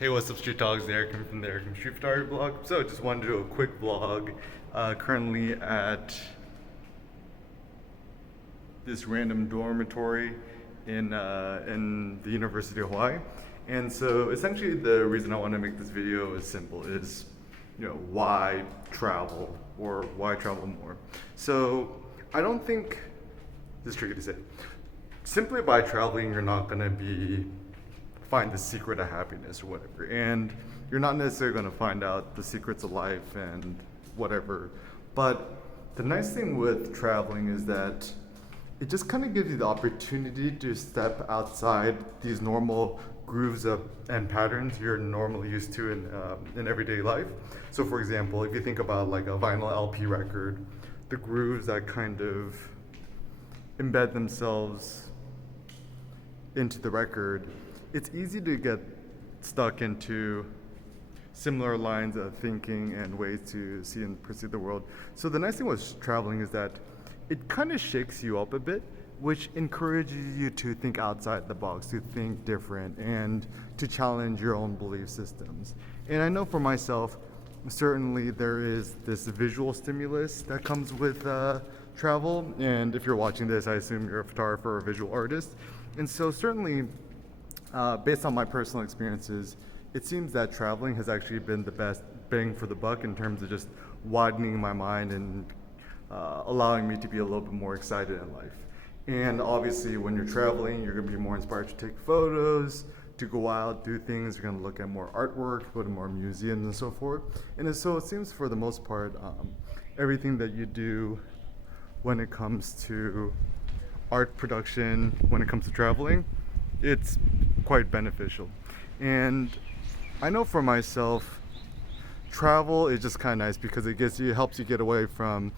Hey, what's up, Street Dogs? Eric coming from the Eric and Street Photography blog. So, just wanted to do a quick vlog. Currently at this random dormitory in the University of Hawaii, and so essentially the reason I want to make this video is simple: is why travel or why travel more. So, I don't think this is tricky to say. Simply by traveling, you're not gonna find the secret of happiness or whatever. And you're not necessarily going to find out the secrets of life and whatever. But the nice thing with traveling is that it just kind of gives you the opportunity to step outside these normal grooves and patterns you're normally used to in everyday life. So, for example, if you think about like a vinyl LP record, the grooves that kind of embed themselves into the record, it's easy to get stuck into similar lines of thinking and ways to see and perceive the world. So the nice thing with traveling is that it kind of shakes you up a bit, which encourages you to think outside the box, to think different, and to challenge your own belief systems. And I know for myself, certainly there is this visual stimulus that comes with travel. And if you're watching this, I assume you're a photographer or a visual artist. And so certainly, based on my personal experiences, it seems that traveling has actually been the best bang for the buck in terms of just widening my mind and allowing me to be a little bit more excited in life. And obviously, when you're traveling, you're going to be more inspired to take photos, to go out, do things. You're going to look at more artwork, go to more museums, and so forth. And so it seems, for the most part, everything that you do when it comes to art production, when it comes to traveling, it's quite beneficial. And I know for myself, travel is just kind of nice because it helps you get away from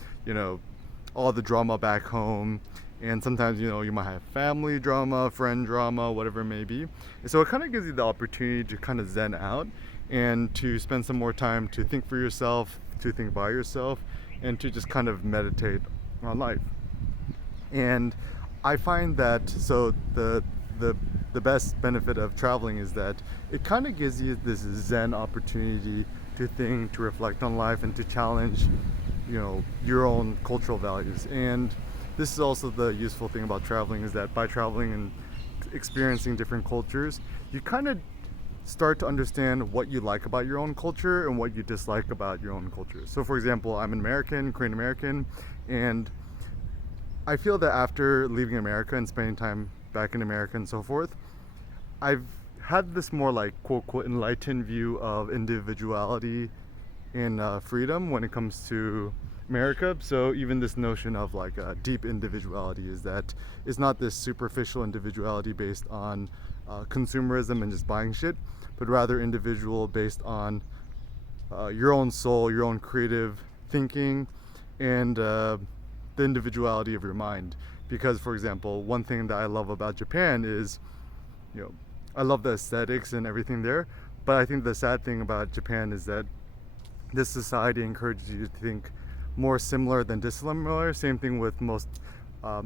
all the drama back home. And sometimes you might have family drama, friend drama, whatever it may be. And so it kind of gives you the opportunity to kind of zen out and to spend some more time to think for yourself, to think by yourself, and to just kind of meditate on life. And I find that the best benefit of traveling is that it kind of gives you this zen opportunity to think, to reflect on life, and to challenge your own cultural values. And this is also the useful thing about traveling, is that by traveling and experiencing different cultures, you kind of start to understand what you like about your own culture and what you dislike about your own culture. So for example, I'm an American, Korean American, and I feel that after leaving America and spending time back in America and so forth, I've had this more like quote quote enlightened view of individuality and freedom when it comes to America. So even this notion of like a deep individuality is that it's not this superficial individuality based on consumerism and just buying shit, but rather individual based on your own soul, your own creative thinking, and the individuality of your mind. Because, for example, one thing that I love about Japan is, I love the aesthetics and everything there, but I think the sad thing about Japan is that this society encourages you to think more similar than dissimilar. Same thing with most, I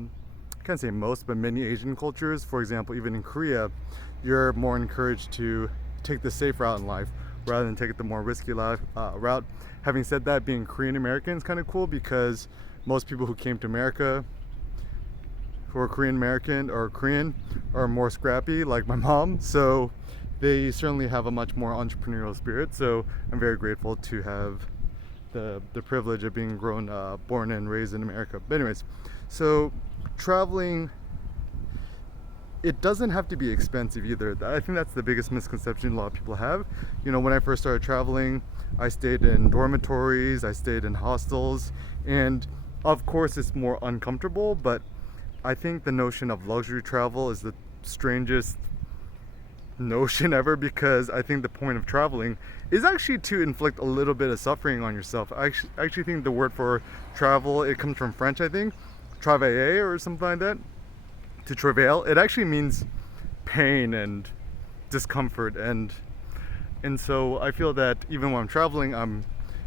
can't say most, but many Asian cultures. For example, even in Korea, you're more encouraged to take the safe route in life rather than take the more risky route. Having said that, being Korean American is kind of cool because most people who came to America who are Korean American or Korean are more scrappy, like my mom. So they certainly have a much more entrepreneurial spirit. So I'm very grateful to have the privilege of being born and raised in America. But anyways, so traveling, it doesn't have to be expensive either. I think that's the biggest misconception a lot of people have. When I first started traveling, I stayed in dormitories, I stayed in hostels, and of course it's more uncomfortable, but I think the notion of luxury travel is the strangest notion ever, because I think the point of traveling is actually to inflict a little bit of suffering on yourself. I actually think the word for travel, it comes from French, I think, travailler or something like that, to travail. It actually means pain and discomfort, and so I feel that even when I'm traveling, I'm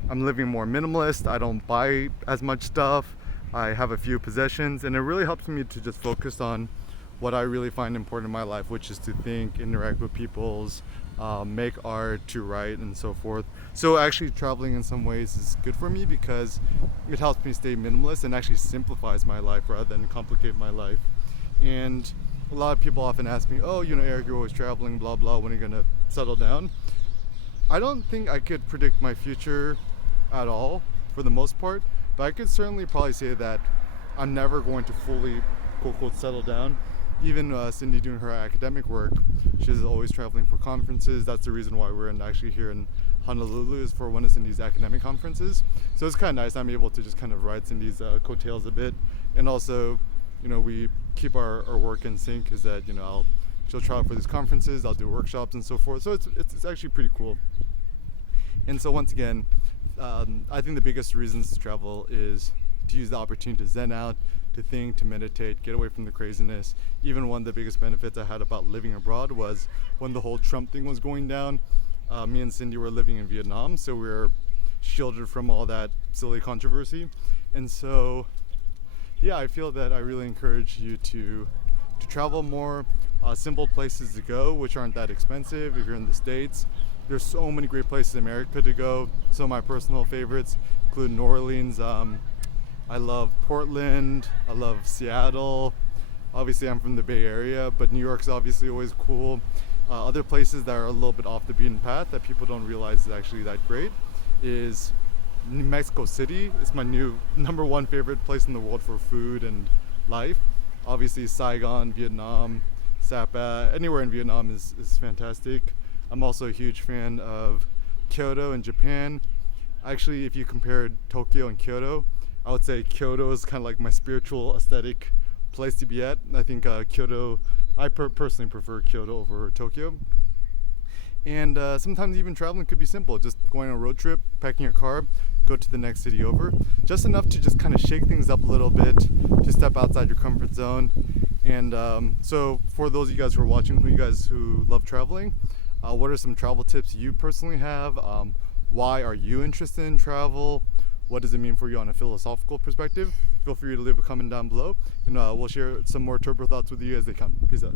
living more minimalist. I don't buy as much stuff. I have a few possessions, and it really helps me to just focus on what I really find important in my life, which is to think, interact with people's, make art, to write, and so forth. So actually traveling in some ways is good for me because it helps me stay minimalist and actually simplifies my life rather than complicate my life. And a lot of people often ask me, oh, Eric, you're always traveling, blah, blah, when are you gonna settle down? I don't think I could predict my future at all for the most part, but I could certainly probably say that I'm never going to fully, quote, unquote, settle down. Even Cindy doing her academic work, she's always traveling for conferences. That's the reason why we're actually here in Honolulu, is for one of Cindy's academic conferences. So it's kind of nice. I'm able to just kind of ride Cindy's coattails a bit. And also, we keep our work in sync, is that, she'll travel for these conferences, I'll do workshops and so forth. So it's actually pretty cool. And so once again, I think the biggest reasons to travel is to use the opportunity to zen out, to think, to meditate, get away from the craziness. Even one of the biggest benefits I had about living abroad was when the whole Trump thing was going down, me and Cindy were living in Vietnam, so we were shielded from all that silly controversy. And so, yeah, I feel that I really encourage you to travel more, simple places to go, which aren't that expensive if you're in the States. There's so many great places in America to go. Some of my personal favorites include New Orleans. I love Portland. I love Seattle. Obviously, I'm from the Bay Area, but New York's obviously always cool. Other places that are a little bit off the beaten path that people don't realize is actually that great is Mexico City. It's my new number one favorite place in the world for food and life. Obviously, Saigon, Vietnam, Sapa, anywhere in Vietnam is fantastic. I'm also a huge fan of Kyoto in Japan. Actually, if you compared Tokyo and Kyoto, I would say Kyoto is kind of like my spiritual aesthetic place to be at. I think Kyoto, I personally prefer Kyoto over Tokyo. And sometimes even traveling could be simple, just going on a road trip, packing your car, go to the next city over. Just enough to just kind of shake things up a little bit, to step outside your comfort zone. And so for those of you guys who are watching, who love traveling, what are some travel tips you personally have? Why are you interested in travel? What does it mean for you on a philosophical perspective? Feel free to leave a comment down below, and we'll share some more turbo thoughts with you as they come. Peace out.